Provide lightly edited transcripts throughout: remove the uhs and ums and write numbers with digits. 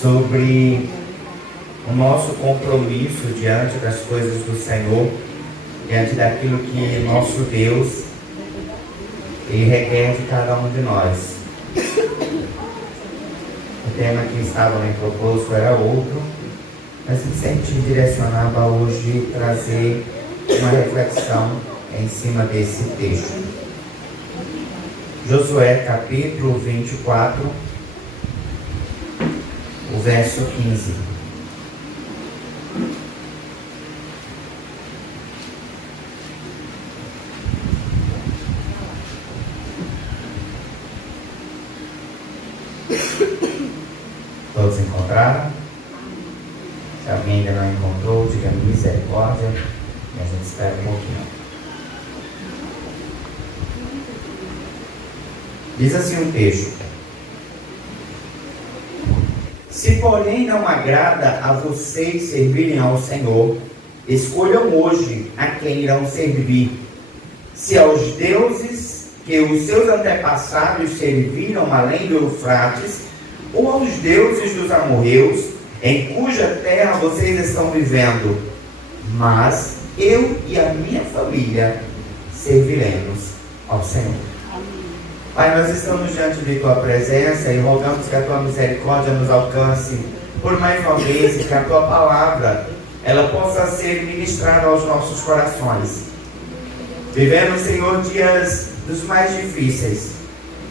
sobre o nosso compromisso diante das coisas do Senhor, diante daquilo que nosso Deus Ele requer de cada um de nós. O tema que estava me proposto era outro, mas me senti direcionado hoje trazer uma reflexão em cima desse texto. Josué capítulo 24, o verso 15. Todos encontraram? Se alguém ainda não encontrou, diga misericórdia e a gente espera um pouquinho. Diz assim um texto: se porém não agrada a vocês servirem ao Senhor, escolham hoje a quem irão servir, se aos deuses que os seus antepassados serviram além do Eufrates, ou aos deuses dos amorreus, em cuja terra vocês estão vivendo. Mas eu e a minha família serviremos ao Senhor. Pai, nós estamos diante de Tua presença e rogamos que a Tua misericórdia nos alcance por mais uma vez e que a Tua palavra ela possa ser ministrada aos nossos corações. Vivemos, Senhor, dias dos mais difíceis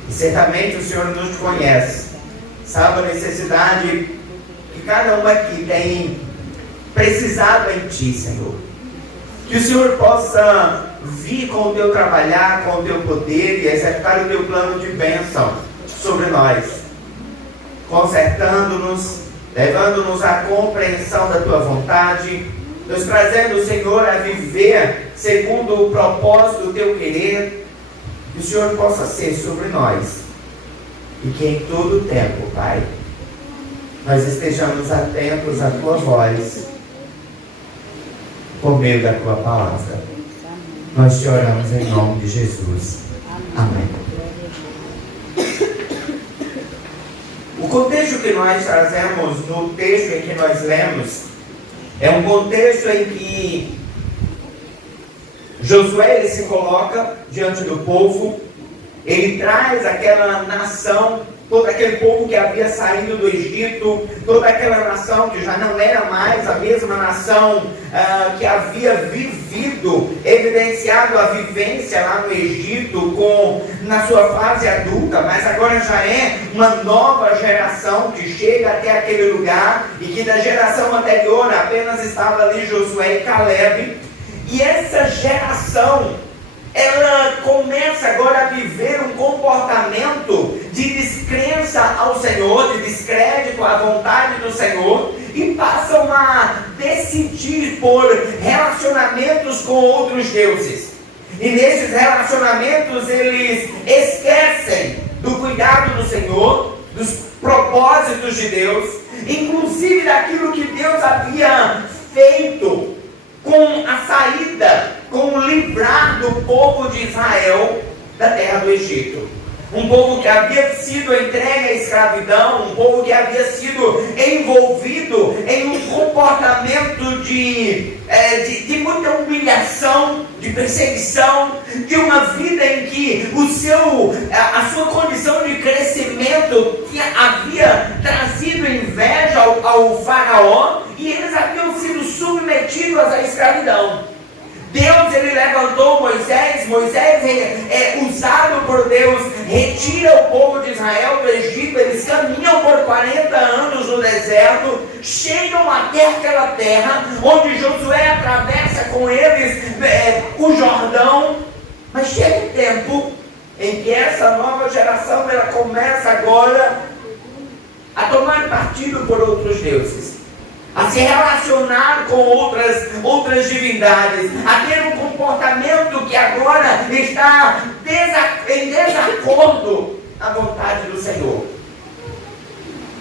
e certamente o Senhor nos conhece, sabe a necessidade que cada um aqui tem precisado em Ti, Senhor. Que o Senhor possa vir com o Teu trabalhar, com o Teu poder e executar o Teu plano de bênção sobre nós, consertando-nos, levando-nos à compreensão da Tua vontade, nos trazendo, Senhor, a viver segundo o propósito do Teu querer. Que o Senhor possa ser sobre nós e que em todo tempo, Pai, nós estejamos atentos à Tua voz por meio da Tua palavra. Nós te oramos em nome de Jesus. Amém. O contexto que nós trazemos no texto em que nós lemos é um contexto em que Josué ele se coloca diante do povo, ele traz aquela nação, todo aquele povo que havia saído do Egito, toda aquela nação que já não era mais a mesma nação que havia vivido, evidenciado a vivência lá no Egito na sua fase adulta, mas agora já é uma nova geração que chega até aquele lugar e que da geração anterior apenas estava ali Josué e Caleb, e essa geração ela começa agora a viver um comportamento de descrença ao Senhor, de descrédito à vontade do Senhor, e passam a decidir por relacionamentos com outros deuses. E nesses relacionamentos eles esquecem do cuidado do Senhor, dos propósitos de Deus, inclusive daquilo que Deus havia feito com a saída, com o livrar do povo de Israel da terra do Egito. Um povo que havia sido entregue à escravidão, um povo que havia sido envolvido em um comportamento de muita humilhação, de perseguição, de uma vida em que a sua condição de crescimento havia trazido inveja ao faraó, e eles haviam sido submetidos à escravidão. Deus ele levantou Moisés é usado por Deus, retira o povo de Israel do Egito, eles caminham por 40 anos no deserto, chegam até aquela terra, onde Josué atravessa com eles o Jordão, mas chega um tempo em que essa nova geração ela começa agora a tomar partido por outros deuses, a se relacionar com outras divindades, a ter um comportamento que agora está em desacordo à vontade do Senhor.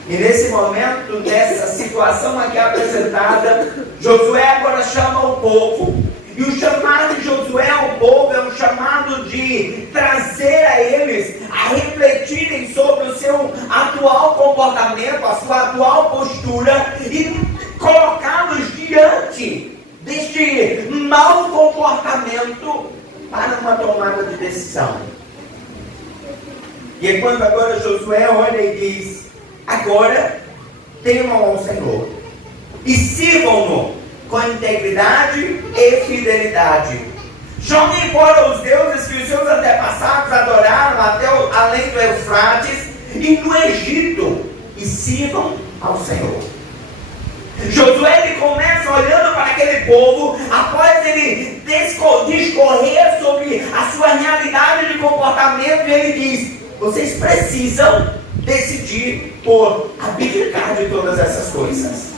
E nesse momento, nessa situação aqui apresentada, Josué agora chama o povo. E o chamado de Josué ao povo é um chamado de trazer a eles a refletirem sobre o seu atual comportamento comportamento, a sua atual postura e colocá-los diante deste mau comportamento para uma tomada de decisão. E quando agora Josué olha e diz: agora temam ao Senhor e sirvam-no com integridade e fidelidade. Joguem fora os deuses que os seus antepassados adoraram até além do Eufrates e no Egito, e sirvam ao Senhor. Josué ele começa olhando para aquele povo, após ele discorrer sobre a sua realidade de comportamento, e ele diz: vocês precisam decidir por abdicar de todas essas coisas.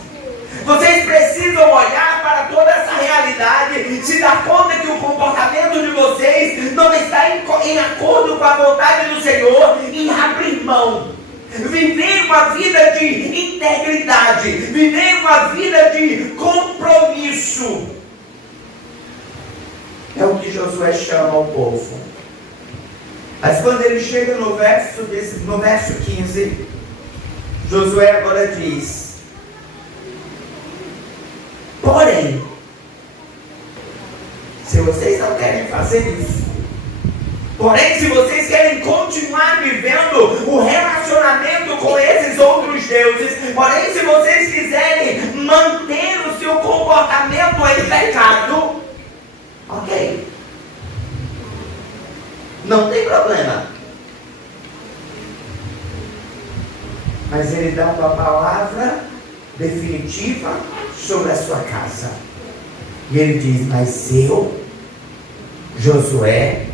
Vocês precisam olhar para toda essa realidade, se dar conta que o comportamento de vocês não está em acordo com a vontade do Senhor, e abrir mão. Viver uma vida de integridade, viver uma vida de compromisso. É o que Josué chama ao povo. Mas quando ele chega no verso 15, Josué agora diz: porém, se vocês não querem fazer isso, porém, se vocês querem continuar vivendo o relacionamento com esses outros deuses, porém, se vocês quiserem manter o seu comportamento em pecado, ok, não tem problema. Mas ele dá uma palavra definitiva sobre a sua casa. E ele diz: mas eu, Josué,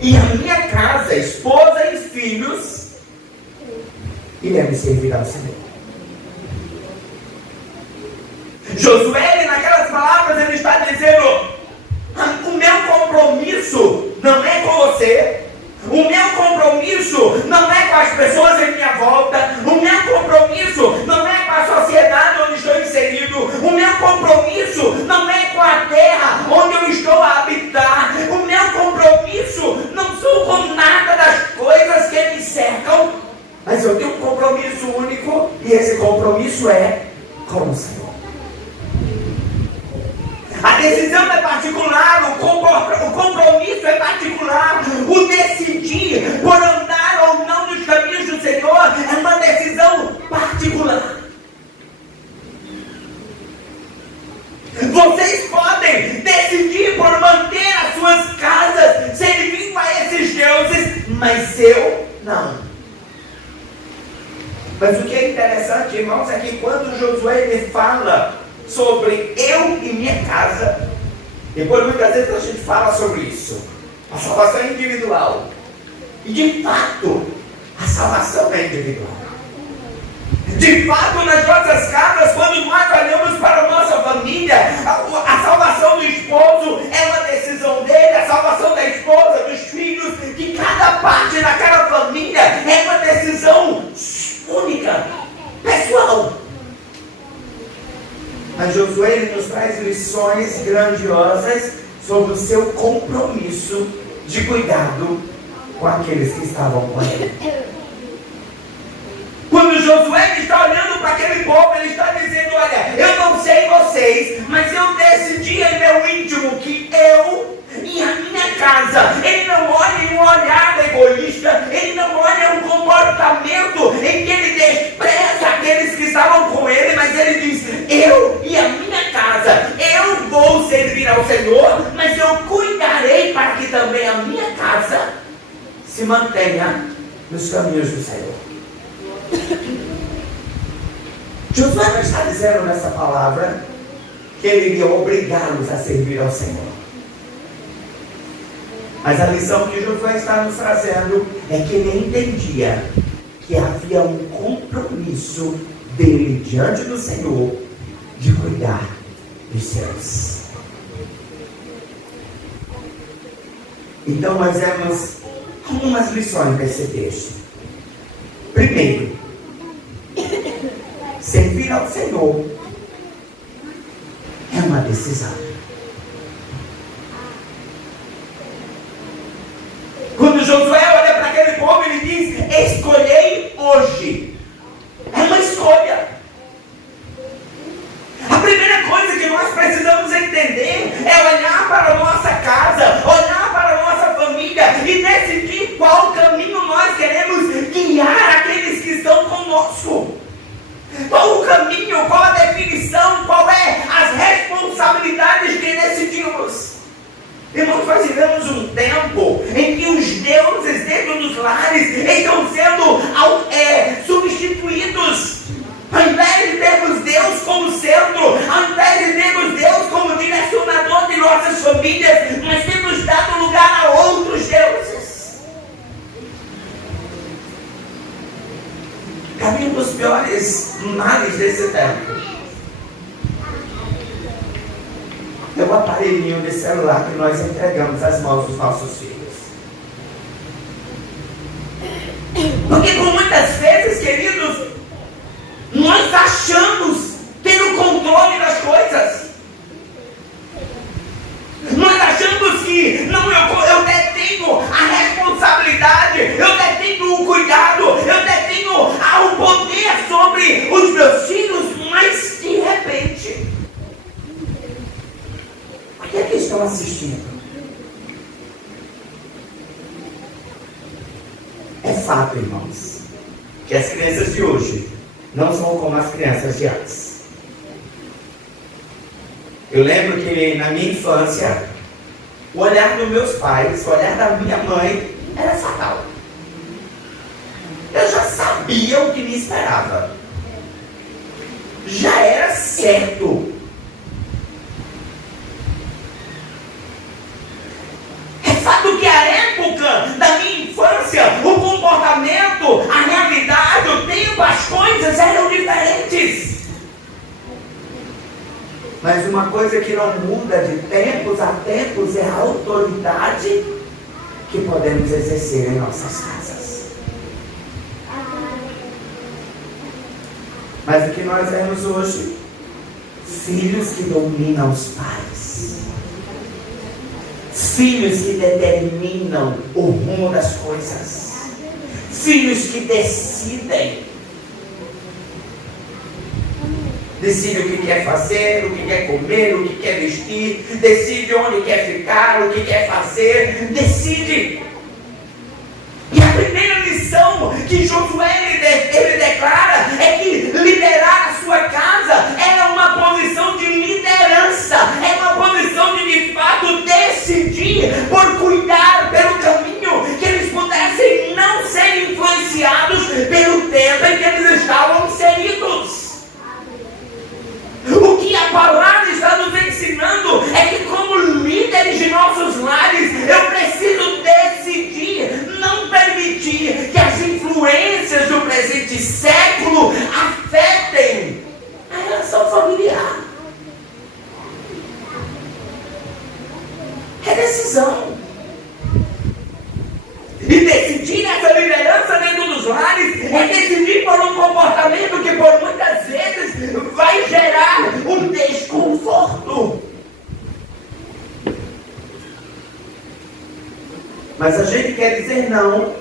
e a minha casa, esposa e filhos, iremos servir ao Senhor. Josué, ele, naquelas palavras, ele está dizendo: o meu compromisso não é com você, o meu compromisso não é com as pessoas em minha volta, o meu compromisso não é com a sociedade onde estou inserido, o meu compromisso não é com a terra onde eu estou a habitar, o meu compromisso não sou com nada das coisas que me cercam, mas eu tenho um compromisso único, e esse compromisso é com o Senhor. A decisão é particular, o compromisso é particular, o decidir por andar ou não nos caminhos do Senhor é uma decisão particular. Vocês podem decidir por manter as suas casas servindo a esses deuses, mas eu não. Mas o que é interessante, irmãos, é que quando Josué ele fala sobre eu e minha casa, depois muitas vezes a gente fala sobre isso, a salvação é individual, e de fato a salvação é individual. De fato, nas nossas casas, quando nós olhamos para a nossa família, a salvação do esposo é uma decisão dele, a salvação da esposa, dos filhos, de cada parte daquela família é uma decisão única, pessoal. Mas Josué ele nos traz lições grandiosas sobre o seu compromisso de cuidado com aqueles que estavam com ele. Quando Josué está olhando para aquele povo, ele está dizendo: olha, eu não sei vocês, mas eu decidi em meu íntimo que eu e a minha casa, ele não olha em um olhar egoísta, ele não olha um comportamento em que ele despreza aqueles que estavam com ele, mas ele diz: eu e a minha casa, eu vou servir ao Senhor, mas eu cuidarei para que também a minha casa se mantenha nos caminhos do Senhor. Josué não está dizendo nessa palavra que ele iria obrigá-los a servir ao Senhor. Mas a lição que Josué está nos trazendo é que ele entendia que havia um compromisso dele diante do Senhor de cuidar dos seus. Então nós vemos algumas lições desse texto. Primeiro, servir ao Senhor é uma decisão. Quando Josué olha para aquele povo, ele diz: escolhei hoje nossos lares estão sendo substituídos. Ao invés de termos Deus como centro, ao invés de termos Deus como direcionador de nossas famílias, nós temos dado lugar a outros deuses. Caminho dos piores males desse tempo é o aparelhinho de celular que nós entregamos às mãos dos nossos filhos. Porque por muitas vezes, queridos, nós achamos ter o controle das coisas. Nós achamos que, não, eu detenho a responsabilidade, eu detenho o cuidado, eu detenho o poder sobre os meus filhos, mas de repente, o que é que estão assistindo? É fato, irmãos, que as crianças de hoje não são como as crianças de antes. Eu lembro que na minha infância, o olhar dos meus pais, o olhar da minha mãe, era fatal. Eu já sabia o que me esperava. Já era certo. É fato que a época da minha infância, o comportamento, a realidade, o tempo, as coisas eram diferentes. Mas uma coisa que não muda de tempos a tempos é a autoridade que podemos exercer em nossas casas. Mas o que nós vemos hoje? Filhos que dominam os pais. Filhos que determinam o rumo das coisas. Filhos que decidem. Decide o que quer fazer, o que quer comer, o que quer vestir. Decide onde quer ficar, o que quer fazer. Decide. E a primeira lição que Josué ele declara é que liderar a sua casa era uma posição de liderança. É uma posição de fato decidir por cuidar pelo caminho, que eles pudessem não ser influenciados pelo tempo em que eles estavam inseridos. O que a palavra está nos ensinando é que, como líderes de nossos lares, eu preciso decidir, não permitir que as influências do presente século afetem a relação familiar. É decisão. E decidir essa liderança dentro dos lares é decidir por um comportamento que por muitas vezes vai gerar um desconforto. Mas a gente quer dizer não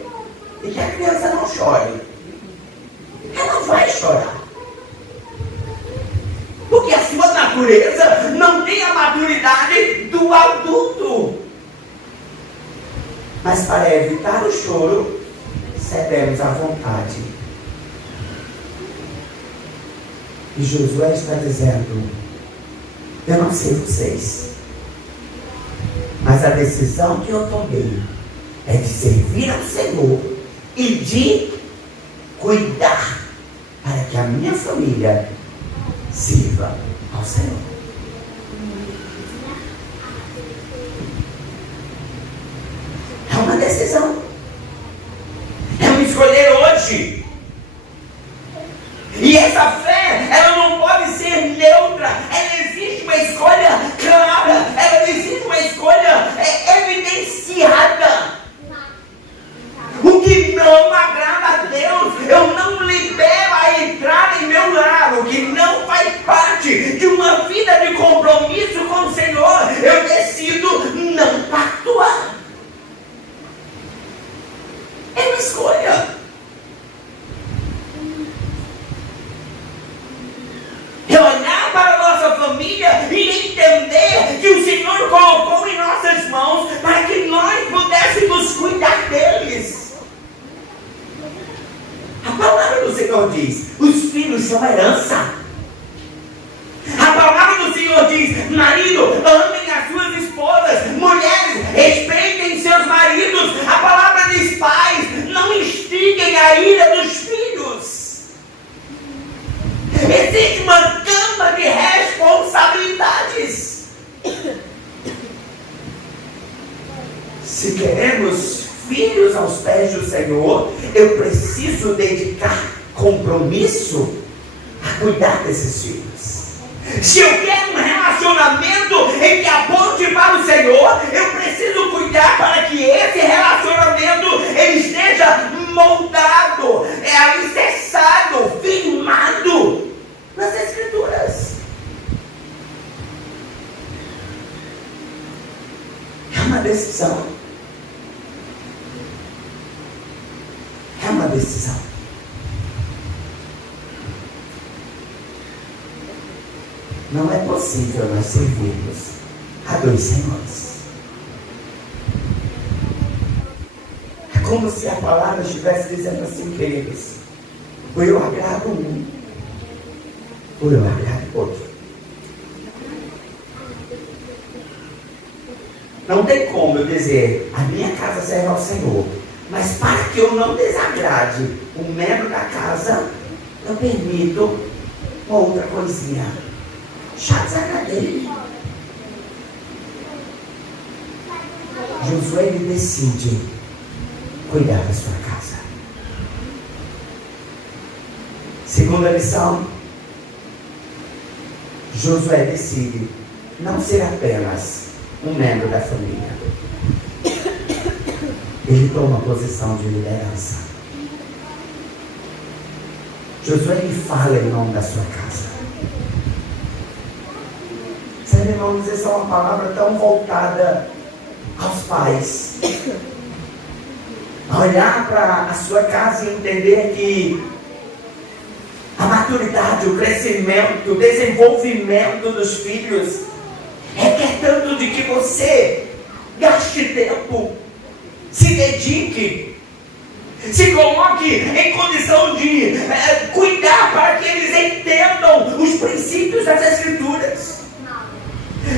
e que a criança não chore. Ela vai chorar. Porque a sua natureza não tem a maturidade do adulto. Mas para evitar o choro, cedemos à vontade. E Josué está dizendo: eu não sei vocês, mas a decisão que eu tomei é de servir ao Senhor e de cuidar para que a minha família sirva ao Senhor. É uma decisão. É um escolher hoje. E essa fé, ela não pode ser neutra. Ela existe uma escolha clara. Ela existe uma escolha evidenciada. O que não agrada a Deus, eu não libero a entrar em meu lar. O que não faz parte de uma vida de compromisso com o Senhor, eu decido não pactuar. É uma escolha. É olhar para a nossa família e entender que o Senhor colocou em nossas mãos para que nós pudéssemos cuidar deles. A palavra do Senhor diz: os filhos são herança. A palavra do Senhor diz: marido, amem as suas esposas. Mulheres, respeitem seus maridos. A palavra diz: pais, Senhor, eu preciso dedicar compromisso a cuidar desses filhos. Se eu quero um relacionamento em que aponte para o Senhor, eu preciso cuidar para que esse relacionamento ele esteja moldado, alicerçado, firmado nas Escrituras. É uma decisão. É uma decisão. Não é possível nós servirmos a dois senhores. É como se a palavra estivesse dizendo assim, queridos: ou eu agrado um, ou eu agrado outro. Não tem como eu dizer, a minha casa serve ao Senhor, mas para que eu não desagrade um membro da casa, eu permito uma outra coisinha. Já desagradei. Josué ele decide cuidar da sua casa. Segunda lição, Josué decide não ser apenas um membro da família. Ele toma posição de liderança. Josué ele fala em nome da sua casa. Sabe, irmãos, essa é uma palavra tão voltada aos pais. A olhar para a sua casa e entender que a maturidade, o crescimento, o desenvolvimento dos filhos requer tanto de que você gaste tempo, se dedique, se coloque em condição de cuidar para que eles entendam os princípios das Escrituras.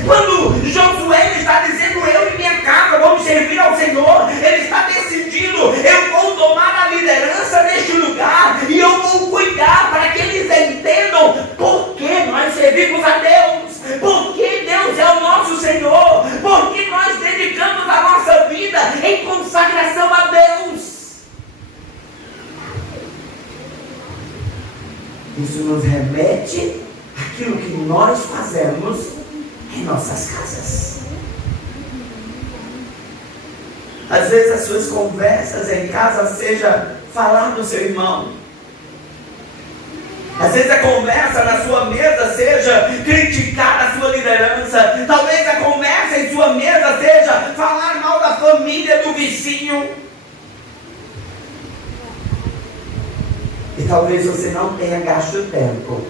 Quando Josué está dizendo, eu e minha casa vamos servir ao Senhor, ele está decidindo, eu vou tomar a liderança neste lugar e eu vou cuidar para que eles entendam por que nós servimos a Deus, por que Deus é o nosso Senhor, por que nós dedicamos a nossa vida em consagração a Deus. Isso nos remete àquilo que nós fazemos em nossas casas. Às vezes as suas conversas em casa seja falar do seu irmão. Às vezes a conversa na sua mesa seja criticar a sua liderança. Talvez a conversa em sua mesa seja falar mal da família do vizinho. E talvez você não tenha gasto tempo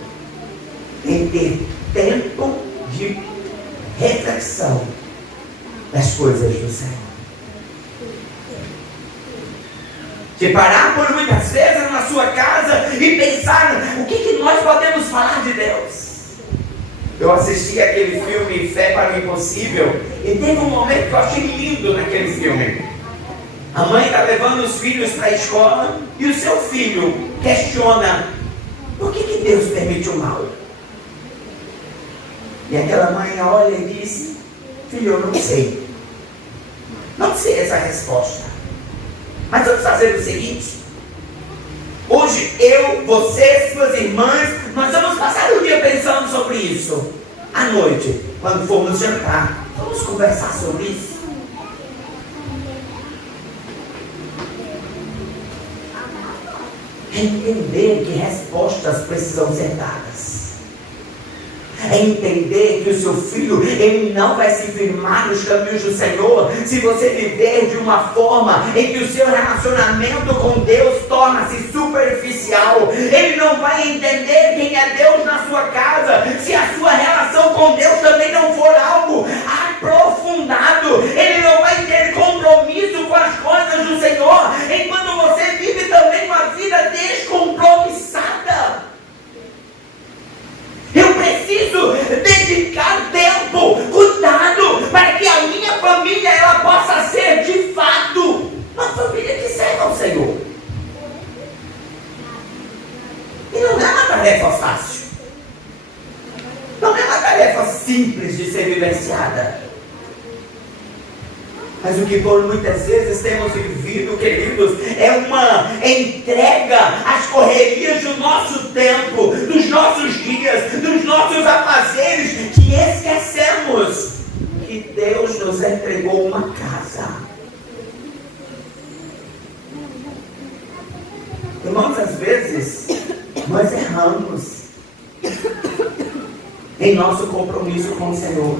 em ter tempo de reflexão das coisas do Senhor. De parar por muitas vezes na sua casa e pensar o que nós podemos falar de Deus. Eu assisti aquele filme Fé para o Impossível e teve um momento que eu achei lindo naquele filme. A mãe está levando os filhos para a escola e o seu filho questiona: por que Deus permite o mal? E aquela mãe olha e diz: filho, eu não sei. Não sei essa resposta. Mas vamos fazer o seguinte: hoje eu, você, suas irmãs, nós vamos passar o dia pensando sobre isso. À noite, quando formos jantar, vamos conversar sobre isso. É entender que respostas precisam ser dadas. É entender que o seu filho, ele não vai se firmar nos caminhos do Senhor se você viver de uma forma em que o seu relacionamento com Deus torna-se superficial. Ele não vai entender quem é Deus na sua casa se a sua relação com Deus também não for algo aprofundado. Ele não vai ter compromisso com as coisas do Senhor enquanto você vive também uma vida descompromissada. Eu preciso dedicar tempo, cuidado, para que a minha família ela possa ser de fato uma família que serve ao Senhor. E não é uma tarefa fácil. Não é uma tarefa simples de ser vivenciada. Mas o que por muitas vezes temos vivido, queridos, é uma entrega às correrias do nosso tempo, dos nossos dias, dos nossos afazeres, que esquecemos que Deus nos entregou uma casa. Irmãos, às vezes nós erramos em nosso compromisso com o Senhor.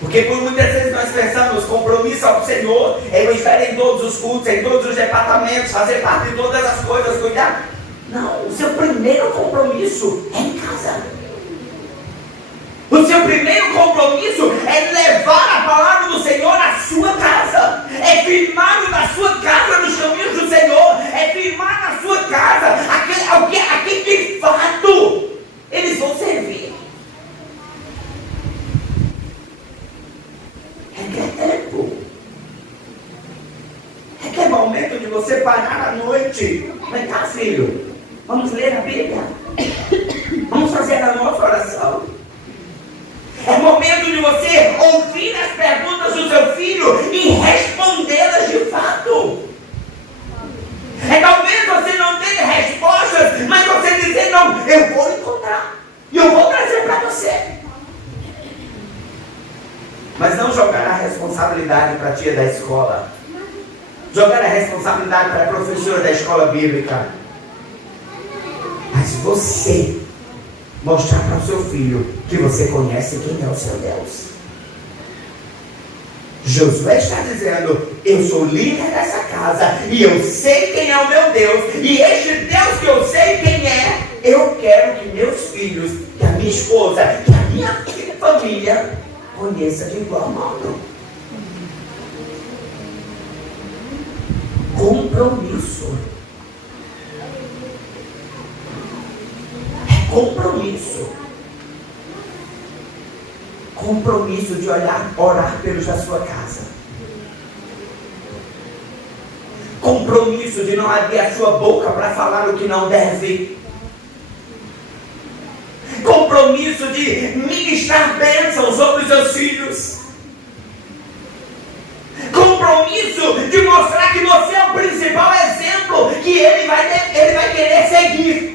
Porque por muitas vezes nós pensamos, compromisso ao Senhor é eu estar em todos os cultos, em todos os departamentos, fazer parte de todas as coisas, cuidar. Não, o seu primeiro compromisso é em casa. O seu primeiro compromisso é levar a palavra do Senhor à sua casa. É firmar na sua casa nos caminhos do Senhor. É firmar na sua casa a quem de fato eles vão servir. Requer tempo. Requer momento de você parar à noite. Vem cá, filho. Vamos ler a Bíblia. Vamos fazer a nossa oração. É momento de você ouvir as perguntas do seu filho e respondê-las de fato. Talvez você não tenha respostas, mas você dizer, não, eu vou encontrar. E eu vou trazer para você. Mas não jogar a responsabilidade para a tia da escola. Jogar a responsabilidade para a professora da escola bíblica. Mas você mostrar para o seu filho que você conhece quem é o seu Deus. Josué está dizendo, eu sou líder dessa casa e eu sei quem é o meu Deus, e este Deus que eu sei quem é, eu quero que meus filhos, que a minha esposa, que a minha família conheça de igual modo. Compromisso. Compromisso. Compromisso de orar pelos da sua casa. Compromisso de não abrir a sua boca para falar o que não deve. Compromisso de ministrar bênção sobre os seus filhos. Compromisso de mostrar que você é o principal exemplo que ele vai querer seguir.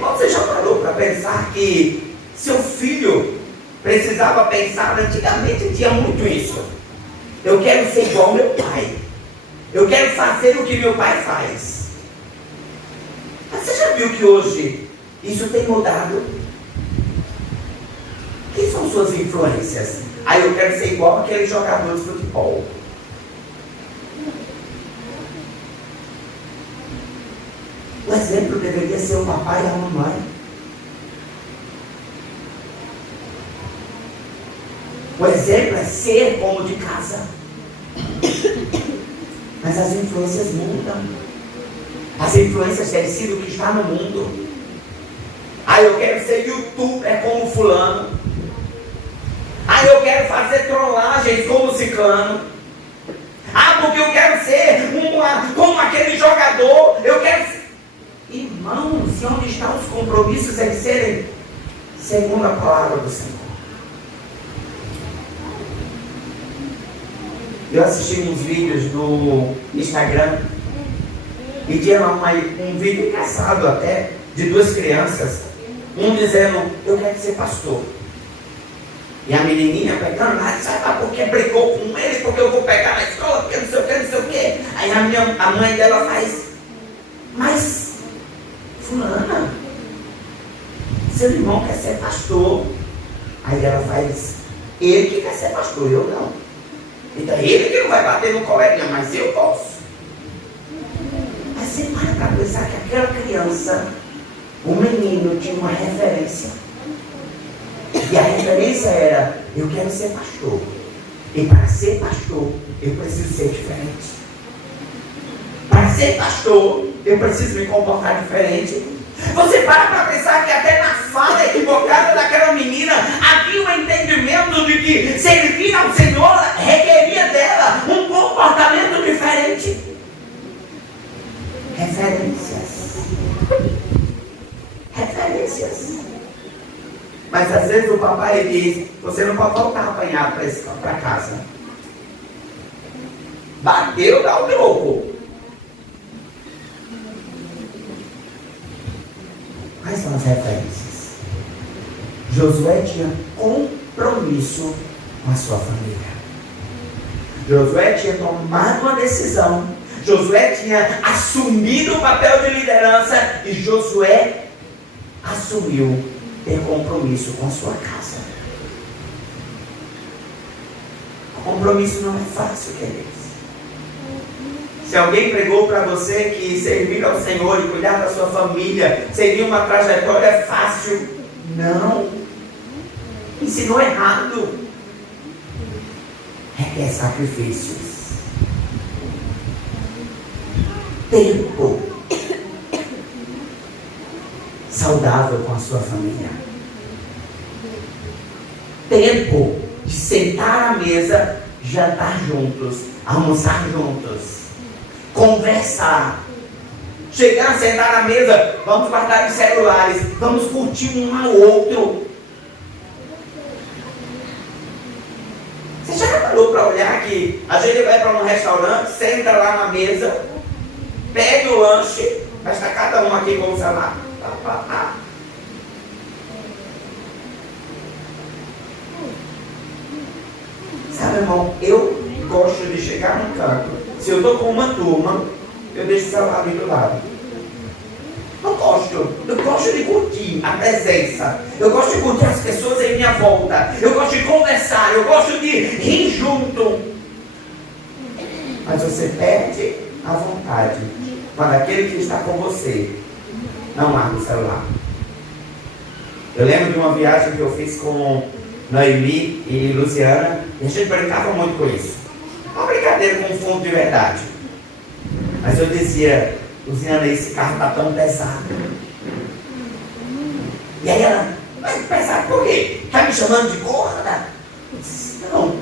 Você já parou para pensar que seu filho precisava pensar? Antigamente tinha muito isso. Eu quero ser igual ao meu pai. Eu quero fazer o que meu pai faz. Mas você já viu que hoje isso tem mudado? Quem são suas influências? Eu quero ser igual aquele jogador de futebol. O exemplo deveria ser o papai e a mamãe. O exemplo é ser como de casa. Mas as influências mudam. As influências têm sido o que está no mundo. Eu quero ser youtuber como fulano. Eu quero fazer trollagens como ciclano. Porque eu quero ser como aquele jogador. Eu quero ser... Irmãos, e onde estão os compromissos em serem segundo a palavra do Senhor? Eu assisti uns vídeos no Instagram e tinha um vídeo engraçado até, de duas crianças, um dizendo, eu quero ser pastor. E a menininha pegando, sabe porque brigou com ele, porque eu vou pegar na escola, porque não sei o que, não sei o que. Aí a mãe dela faz, mas fulana, seu irmão quer ser pastor. Aí ela faz, ele que quer ser pastor, eu não. Então ele que não vai bater no coleguinha, mas eu posso. Mas você para pensar que aquela criança, o menino tinha uma referência. E a referência era, eu quero ser pastor. E para ser pastor, eu preciso ser diferente. Para ser pastor, eu preciso me comportar diferente. Você para pensar que até na fala equivocada daquela menina havia um entendimento de que servir ao Senhor requeria dela um comportamento diferente. Referências. Mas às vezes o papai diz, você não pode voltar apanhado para casa. Bateu, dá o troco. Quais são as referências? Josué tinha compromisso com a sua família. Josué tinha tomado uma decisão. Josué tinha assumido o papel de liderança. E Josué assumiu ter compromisso com a sua casa. Compromisso não é fácil, queridos. Se alguém pregou para você que servir ao Senhor e cuidar da sua família seria uma trajetória fácil, não. Ensinou errado. Requer sacrifícios. Tempo saudável com a sua família. Tempo de sentar à mesa, jantar juntos, almoçar juntos, conversar. Chegar, sentar à mesa, vamos guardar os celulares, vamos curtir um ao outro. Você já parou para olhar que a gente vai para um restaurante, senta lá na mesa, pede o lanche, vai estar cada um aqui com o celular. Sabe, irmão, eu gosto de chegar num canto. Se eu estou com uma turma, eu deixo o celular do lado. Eu gosto de curtir a presença. Eu gosto de curtir as pessoas em minha volta. Eu gosto de conversar. Eu gosto de rir junto. Mas você perde a vontade quando aquele que está com você não larga o celular. Eu lembro de uma viagem que eu fiz com Noemi e Luciana, e a gente brincava muito com isso. Uma brincadeira com fundo de verdade. Mas eu dizia, Luciana, esse carro está tão pesado. E aí ela, mas pesado por quê? Está me chamando de gorda? Eu disse, não.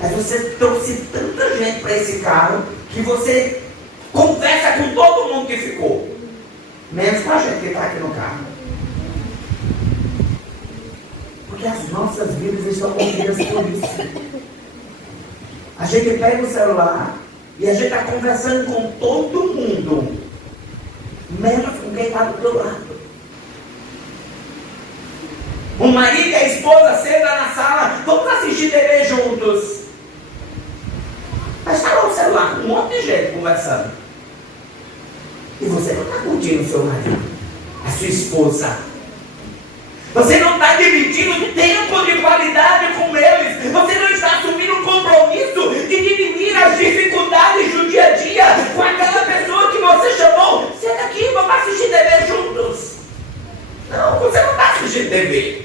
Mas você trouxe tanta gente para esse carro que você conversa com todo mundo que ficou. Menos com a gente que está aqui no carro. Porque as nossas vidas estão movidas por isso. A gente pega o celular e a gente está conversando com todo mundo, menos com quem está do teu lado. O marido e a esposa sentam na sala, vamos assistir TV juntos. Mas está lá o celular com um monte de gente conversando. E você não está curtindo o seu marido, a sua esposa. Você não está dividindo tempo de qualidade com eles. Você não está assumindo o compromisso de dividir as dificuldades do dia a dia com aquela pessoa que você chamou. Senta aqui, vamos assistir TV juntos. Não, você não está assistindo TV.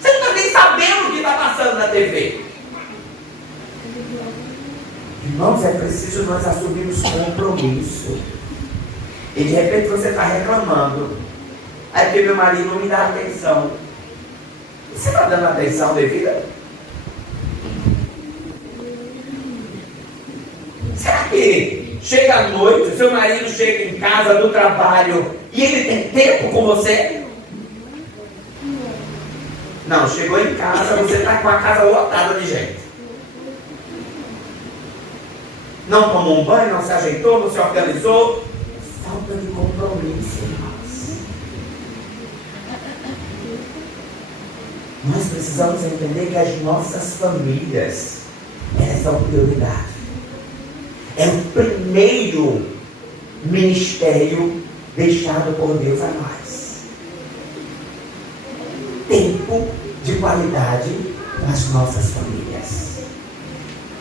Você não está nem sabendo o que está passando na TV. Irmãos, é preciso nós assumirmos compromisso. E de repente você está reclamando. É porque meu marido não me dá atenção. Você está dando atenção devida? Será que chega à noite, o seu marido chega em casa do trabalho e ele tem tempo com você? Não, chegou em casa, você está com a casa lotada de gente. Não tomou um banho, não se ajeitou, não se organizou. Falta de compromisso, irmãos. Nós precisamos entender que as nossas famílias, elas são prioridade. É o primeiro ministério deixado por Deus a nós. Tempo de qualidade com as nossas famílias.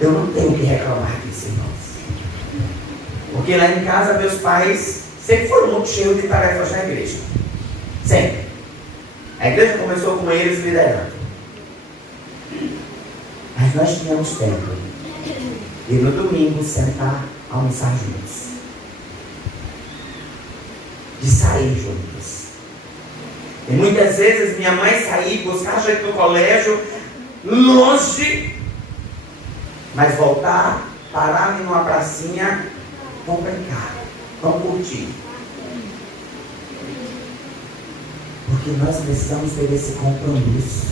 Eu não tenho que reclamar disso, irmãos. Porque lá em casa, meus pais sempre foram muito cheios de tarefas na igreja. Sempre. A igreja começou com eles liderando. Mas nós tínhamos tempo de no domingo sentar, almoçar juntos. De sair juntos. E muitas vezes minha mãe saía buscar a gente no colégio, longe, mas voltar, parar numa pracinha, vamos brincar, vamos curtir. Porque Porque nós precisamos ter esse compromisso.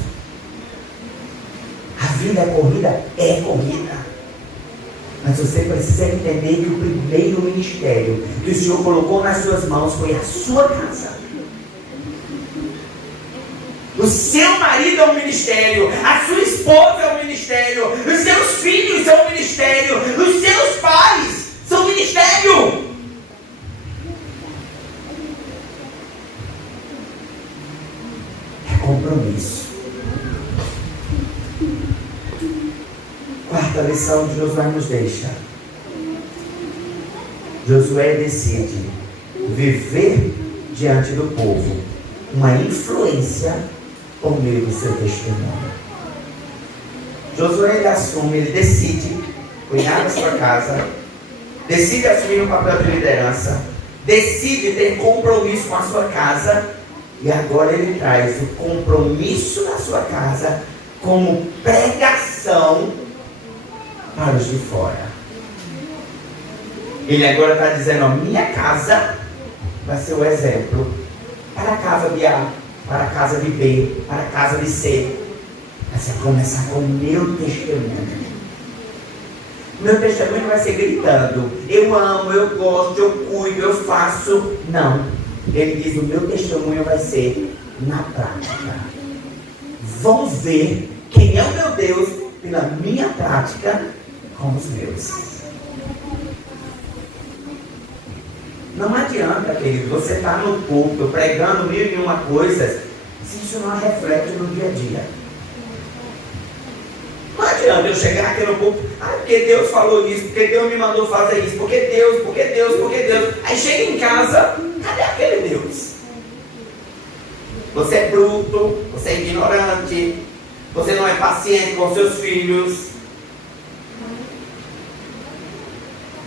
A vida é corrida? É corrida. Mas você precisa entender que o primeiro ministério que o Senhor colocou nas suas mãos foi a sua casa. O seu marido é um ministério, a sua esposa é um ministério, os seus filhos são um ministério, os seus pais são um ministério. É compromisso. Quarta lição de Josué nos deixa. Josué decide viver diante do povo uma influência por meio do seu testemunho. Josué ele decide cuidar da sua casa, decide assumir um papel de liderança, decide ter compromisso com a sua casa, e agora ele traz o compromisso da sua casa como pregação para os de fora. Ele agora está dizendo: a minha casa vai ser o exemplo para a casa de A, para a casa de B, para a casa de C. Mas vai começar com o meu testemunho. Meu testemunho vai ser gritando: eu amo, eu gosto, eu cuido, eu faço. Não. Ele diz: o meu testemunho vai ser na prática. Vão ver quem é o meu Deus pela minha prática com os meus. Não adianta, querido, você está no púlpito pregando 1001 coisas se isso não reflete no dia a dia. Não adianta eu chegar aqui no púlpito: porque Deus falou isso, porque Deus me mandou fazer isso, porque Deus. Aí chega em casa, cadê aquele Deus? Você é bruto, você é ignorante, você não é paciente com seus filhos.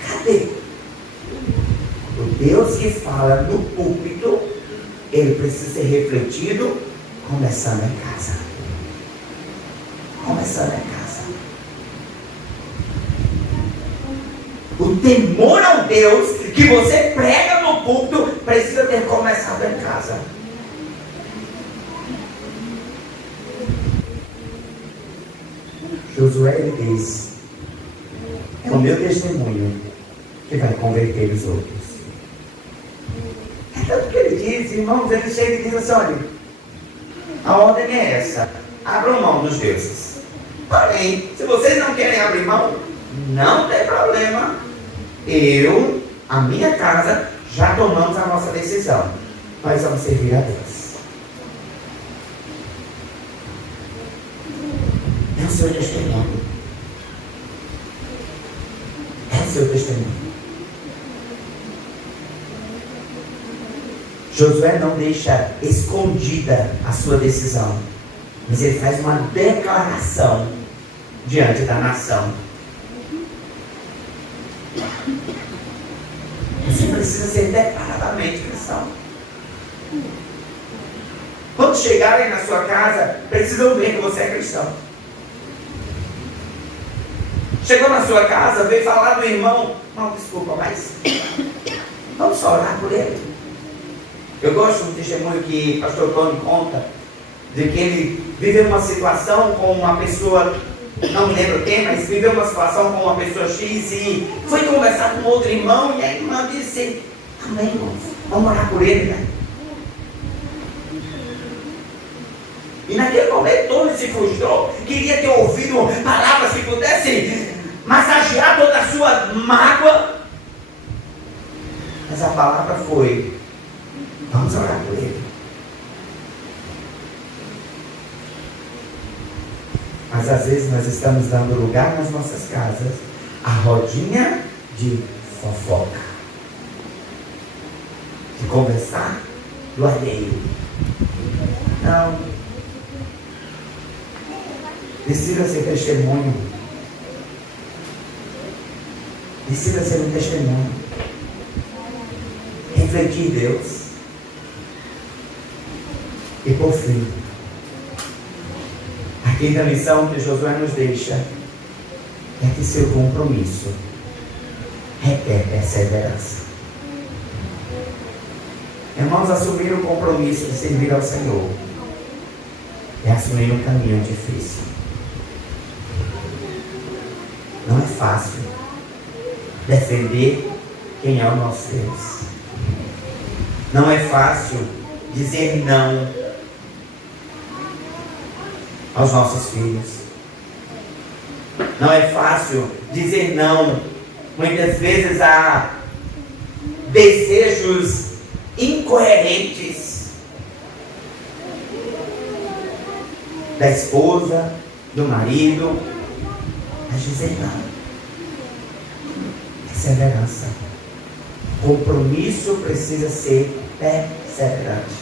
Cadê? O Deus que fala no púlpito, ele precisa ser refletido começando em casa. Começando em casa. O temor ao Deus que você prega no púlpito precisa ter começado em casa. Josué ele diz: é o meu testemunho que vai converter os outros. É tanto que ele diz, irmãos, ele chega e diz assim: olha, a ordem é essa: abram mão dos deuses. Porém, se vocês não querem abrir mão, não tem problema. Eu, a minha casa, já tomamos a nossa decisão. Nós vamos servir a Deus. É o seu testemunho. É o seu testemunho. Josué não deixa escondida a sua decisão, mas ele faz uma declaração diante da nação. Você precisa ser declaradamente cristão. Quando chegarem na sua casa, precisam ver que você é cristão. Chegou na sua casa, veio falar do irmão: não, desculpa, mas vamos só orar por ele. Eu gosto do testemunho que o pastor Tony conta, de que ele viveu uma situação com uma pessoa, não me lembro quem, mas viveu uma situação com uma pessoa X e foi conversar com outro irmão, e a irmã disse: amém, irmão, vamos orar por ele, né? E naquele momento Tony se frustrou, queria ter ouvido palavras que pudessem massagear toda a sua mágoa, mas a palavra foi: vamos orar por ele. Mas às vezes nós estamos dando lugar nas nossas casas à rodinha de fofoca, de conversar do alheio. Não. Decida ser testemunho. Decida ser um testemunho. Refletir Deus. E por fim, a quinta lição que Josué nos deixa é que seu compromisso requer perseverança. Irmãos, assumir o compromisso de servir ao Senhor é assumir um caminho difícil. Não é fácil defender quem é o nosso Deus. Não é fácil dizer não aos nossos filhos. Não é fácil dizer não, muitas vezes, a desejos incoerentes da esposa, do marido, mas dizer não. Perseverança. Compromisso precisa ser perseverante.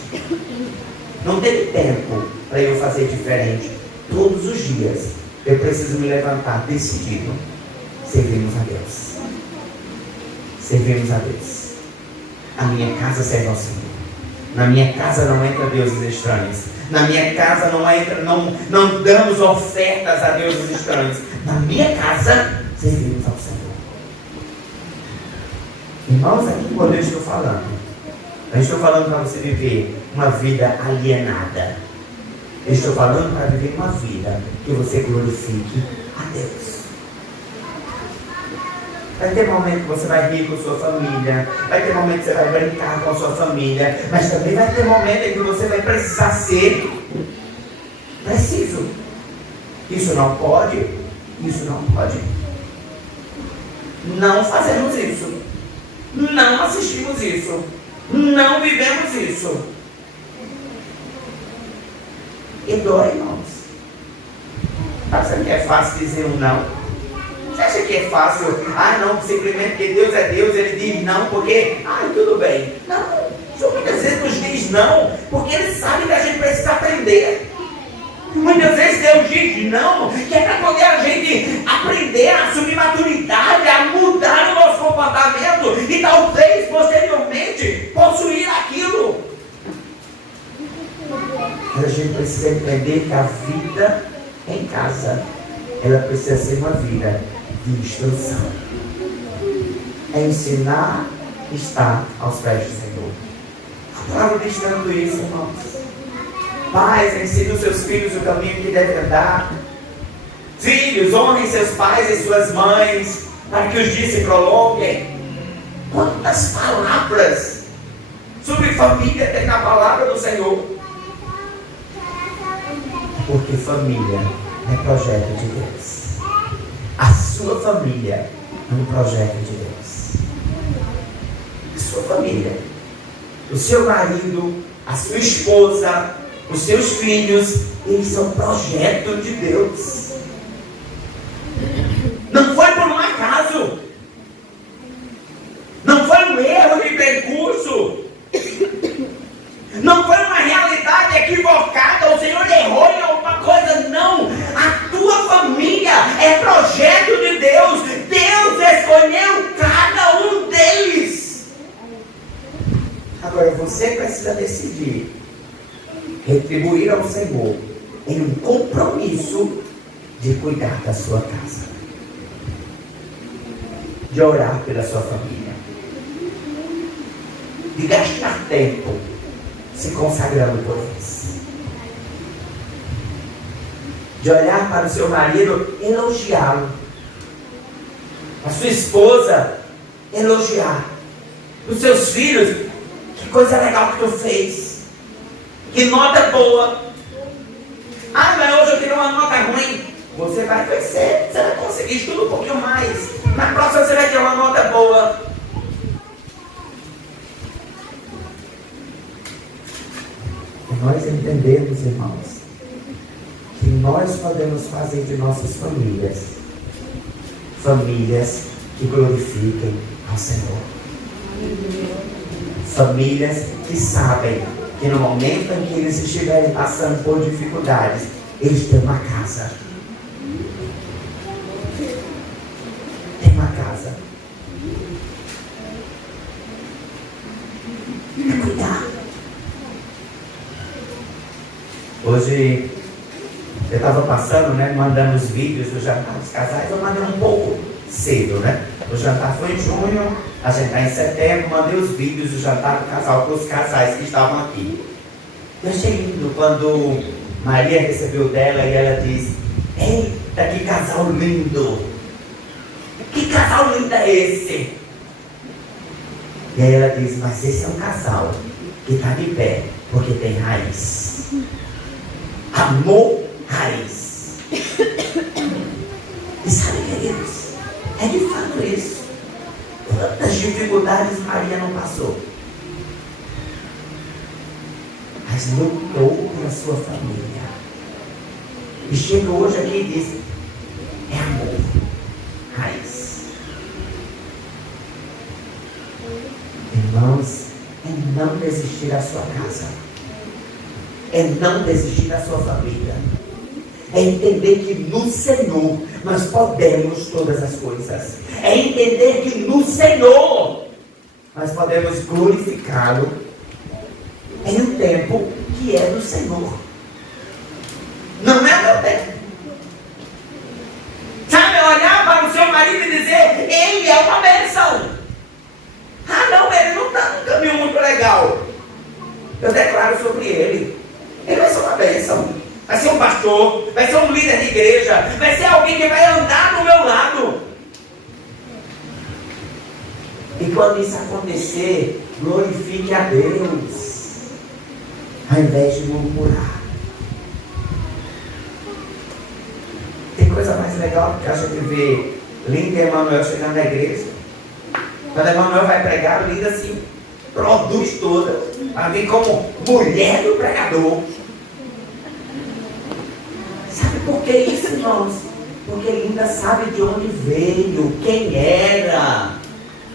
Não teve tempo para eu fazer diferente. Todos os dias eu preciso me levantar decidido. Servimos a Deus. Servimos a Deus. A minha casa serve ao Senhor. Na minha casa não entra deuses estranhos. Na minha casa não damos ofertas a deuses estranhos. Na minha casa servimos ao Senhor. Irmãos, aqui quando eu estou falando para você viver uma vida alienada. Eu estou falando para viver uma vida que você glorifique a Deus. Vai ter momento que você vai rir com sua família, vai ter momento que você vai brincar com a sua família, mas também vai ter momento em que você vai precisar ser preciso. Isso não pode, isso não pode. Não fazemos isso. Não assistimos isso. Não vivemos isso. E dói, irmãos. Você acha que é fácil dizer um não? Você acha que é fácil? Não, simplesmente porque Deus é Deus, Ele diz não, porque, tudo bem. Não, o Senhor muitas vezes nos diz não, porque Ele sabe que a gente precisa aprender. Muitas vezes Deus diz não, que é para poder a gente aprender a assumir maturidade, a mudar o nosso comportamento e talvez, posteriormente, possuir aquilo. Mas a gente precisa entender que a vida em casa, ela precisa ser uma vida de instrução. É ensinar e estar aos pés do Senhor. A palavra diz tanto isso, irmãos. Pais, ensinem os seus filhos o caminho que devem andar. Filhos, honrem seus pais e suas mães, para que os dias se prolonguem. Quantas palavras sobre família tem na palavra do Senhor? Porque família é projeto de Deus. A sua família é um projeto de Deus. A sua família, o seu marido, a sua esposa, os seus filhos, eles são projeto de Deus. Não foi por um acaso. Não foi um erro de percurso. Não foi uma realidade equivocada. O Senhor errou em alguma coisa. Não. A tua família é projeto de Deus. Deus escolheu cada um deles. Agora você precisa decidir retribuir ao Senhor em um compromisso de cuidar da sua casa, de orar pela sua família, de gastar tempo se consagrando por eles, de olhar para o seu marido, elogiá-lo, a sua esposa, elogiar, os seus filhos, que coisa legal que tu fez. Que nota boa. Mas hoje eu tirei uma nota ruim. Você vai crescer, você vai conseguir estudo um pouquinho mais. Na próxima você vai ter uma nota boa. E nós entendemos, irmãos, que nós podemos fazer de nossas famílias que glorifiquem ao Senhor. Famílias que sabem que no momento em que eles estiverem passando por dificuldades, eles têm uma casa. Tem uma casa. É cuidar. Hoje eu estava passando, mandando os vídeos do jantar dos casais, eu mandei um pouco cedo, né? O jantar foi em junho, a gente está em setembro, mandei os vídeos do jantar do casal para os casais que estavam aqui. Eu achei lindo quando Maria recebeu dela e ela diz: eita, que casal lindo! Que casal lindo é esse? E aí ela diz: mas esse é um casal que está de pé, porque tem raiz. Amor, raiz. E sabe, queridos, é de fato isso. Quantas dificuldades Maria não passou, mas lutou pela sua família. E chega hoje aqui e diz: é amor, raiz. Irmãos, é não desistir da sua casa, é não desistir da sua família, é entender que no Senhor nós podemos todas as coisas, é entender que no Senhor nós podemos glorificá-lo em um tempo que é do Senhor, não é meu tempo. Sabe, olhar para o seu marido e dizer: ele é uma bênção. Ah não, ele não está num caminho muito legal. Eu declaro sobre ele: ele vai ser uma bênção, vai ser um pastor, vai ser um líder de igreja, vai ser alguém que vai andar do meu lado. E quando isso acontecer, glorifique a Deus, ao invés de murmurar. Tem coisa mais legal do que a gente vê Linda e Emanuel chegando na igreja. Quando Emanuel vai pregar, Linda assim produz toda, ela vem como mulher do pregador. Sabe por que isso, irmãos? Porque Linda sabe de onde veio, quem era.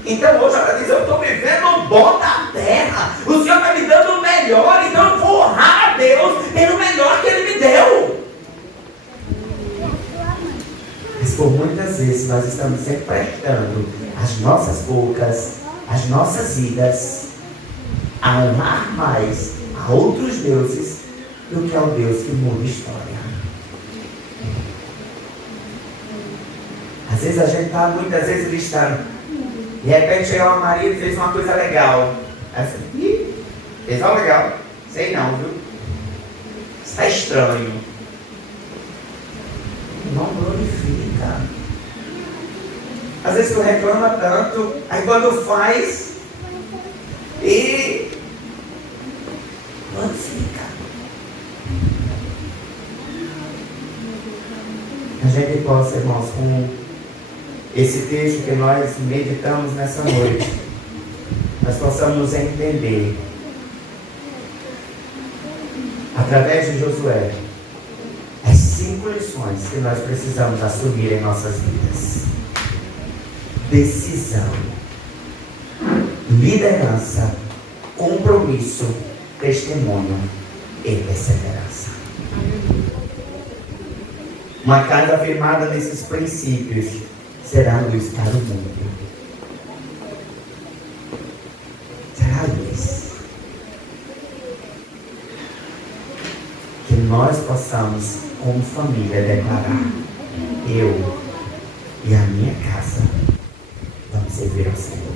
Então hoje ela diz: eu estou vivendo o bom da terra, o Senhor está me dando o melhor, então eu vou honrar a Deus pelo melhor que Ele me deu. Mas por muitas vezes nós estamos sempre prestando as nossas bocas, as nossas vidas, a amar mais a outros deuses do que ao Deus que muda a história. Às vezes a gente está muitas vezes listando. De repente chega uma Maria e fez uma coisa legal. Assim, fez algo legal? Sei não, viu? Está estranho. Não glorifica. Às vezes tu reclama tanto, aí quando faz, e glorifica. A gente possa, irmãos, com esse texto que nós meditamos nessa noite, nós possamos entender, através de Josué, as 5 lições que nós precisamos assumir em nossas vidas: decisão, liderança, compromisso, testemunho e perseverança. Uma casa firmada nesses princípios será luz para o mundo. Será luz. Que nós possamos, como família, declarar: eu e a minha casa vamos servir ao Senhor.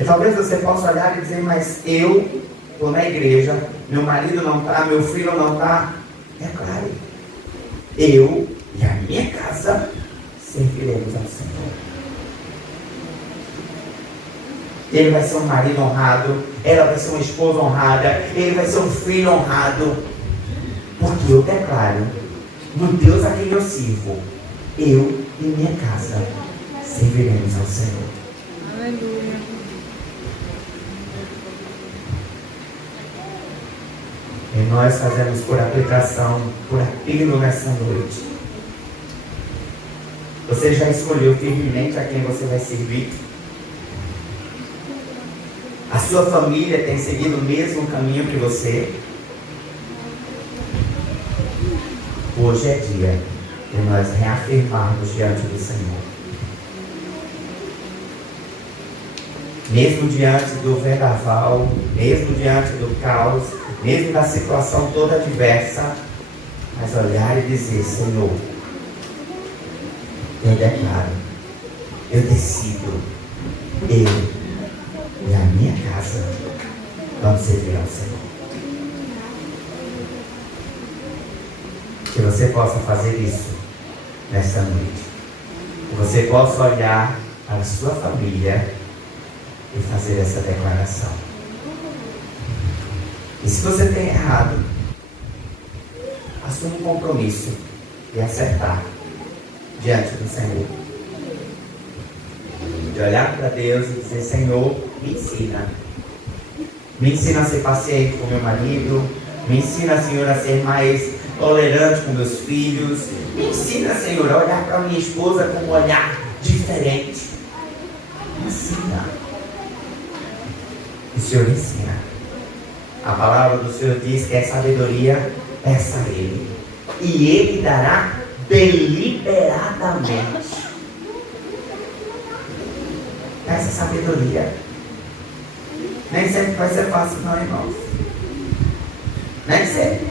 E talvez você possa olhar e dizer: mas eu estou na igreja, meu marido não está, meu filho não está. Declare: eu e a minha casa serviremos ao Senhor. Ele vai ser um marido honrado, ela vai ser uma esposa honrada, ele vai ser um filho honrado, porque eu declaro, no Deus a quem eu sirvo, eu e minha casa serviremos ao Senhor. Aleluia. E nós fazemos por aplicação, por apelo nessa noite. Você já escolheu firmemente a quem você vai servir? A sua família tem seguido o mesmo caminho que você? Hoje é dia de nós reafirmarmos diante do Senhor. Mesmo diante do vendaval, mesmo diante do caos, mesmo da situação toda adversa, mas olhar e dizer: Senhor, eu declaro eu decido, eu e a minha casa vamos servir ao Senhor. Que você possa fazer isso nesta noite. Que você possa olhar para a sua família e fazer essa declaração. E se você tem errado, assuma um compromisso de acertar diante do Senhor. De olhar para Deus e dizer: Senhor, me ensina. Me ensina a ser paciente com meu marido. Me ensina, Senhor, a ser mais tolerante com meus filhos. Me ensina, Senhor, a olhar para minha esposa com um olhar diferente. Me ensina. O Senhor ensina. A palavra do Senhor diz que é sabedoria, peça a Ele. E Ele dará deliberadamente. Peça sabedoria. Nem sempre vai ser fácil, não, irmãos. Nem sempre.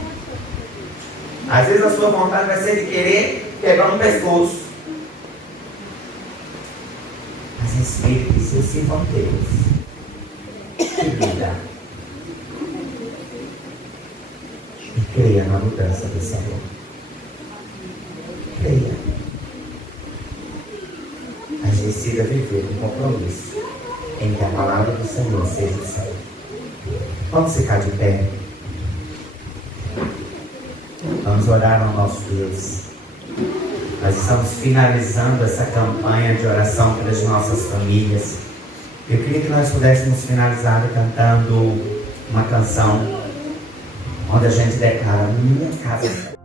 Às vezes a sua vontade vai ser de querer pegar no pescoço. Mas respire e se sirva a Deus. Querida. E creia na mudança do Senhor. Creia. Mas decida viver um compromisso em que a palavra do Senhor seja certa. Vamos ficar de pé. Vamos orar ao nosso Deus. Nós estamos finalizando essa campanha de oração pelas nossas famílias. Eu queria que nós pudéssemos finalizar cantando uma canção onde a gente declara: minha casa.